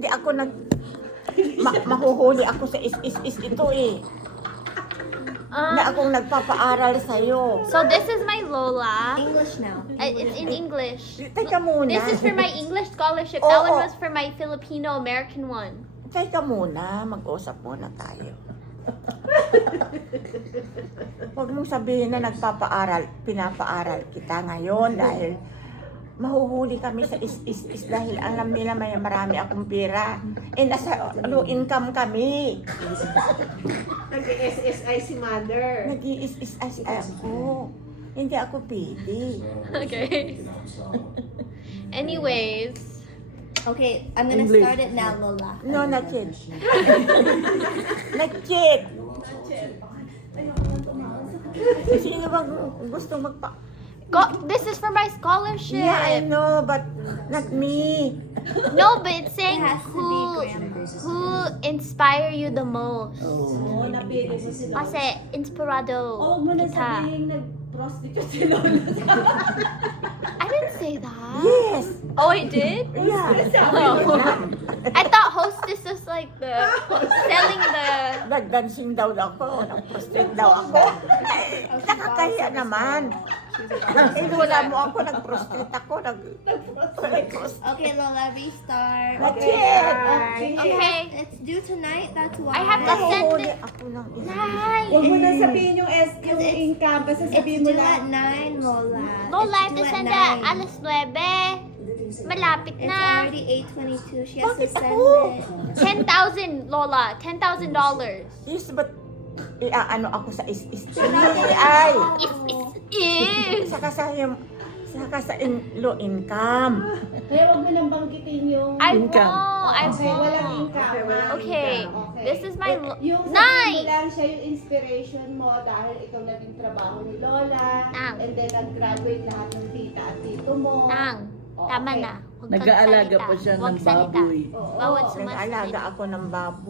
Hindi ako mahuhuli ako sa is ito eh. Na akong nagpapaaral sa'yo. So this is my Lola. English now. It's in English. Teka muna. This is for my English scholarship. Oo. That one was for my Filipino-American one. Teka muna, mag-usap muna tayo. Huwag mong sabihin na pinapaaral kita ngayon dahil mahuhuli kami sa is dahil alam nila may marami akong pera. Eh nasa income kami. Nag-SSI si mother. Nag-i-is ako. Hindi ako pwede. Okay. Anyways. Okay, I'm gonna English. start it now, Lola. No, not yet. Not yet. Sino bang gusto This is for my scholarship. Yeah, I know, but not me. No, but it's saying It has to be grammar. who inspire you the most. Oo, napili mo si Lola. Kasi inspirado Huwag mo na kita. sabihin nag-prostitute si Lola. I didn't say that. Yes. Oh, I did? Yeah. Oh. I thought hostess was like the selling the. Nag-dancing daw ako. Nag-prostrate daw ako. Nakakahiya naman. Wala mo ako. Nag-prostrate ako. Nag-prostrate. Okay, Lola, restart. Not yet. Okay. It's due tonight, that's why. I have to send Nahuhuli it. ako ng Huwag mo na sabihin yung income. Basta It's sabihin mo due lang. at 9, Lola. Lola, I have It's to due at send 9. it alas 9. Malapit It's na. already 8:22. She has to Bakit send ako? it. 10,000, Lola. $10,000. Yes, but ano ako sa is ay. If. Saka sa low income. Kaya huwag mo nang banggitin yung... I won't. I Okay, walang won't. income. Walang Okay. income. This is my Yung sabihin mo nine. lang siya yung inspiration mo dahil ikaw naging trabaho ni Lola. Ang. And then nag-graduate lahat ng tita at tito mo. Nang. Tama na. Huwag kang Nag-aalaga salita. pa siya Huwag ng salita. baboy. Oo. Bawat Nag-alaga sumasalita. ako ng baboy.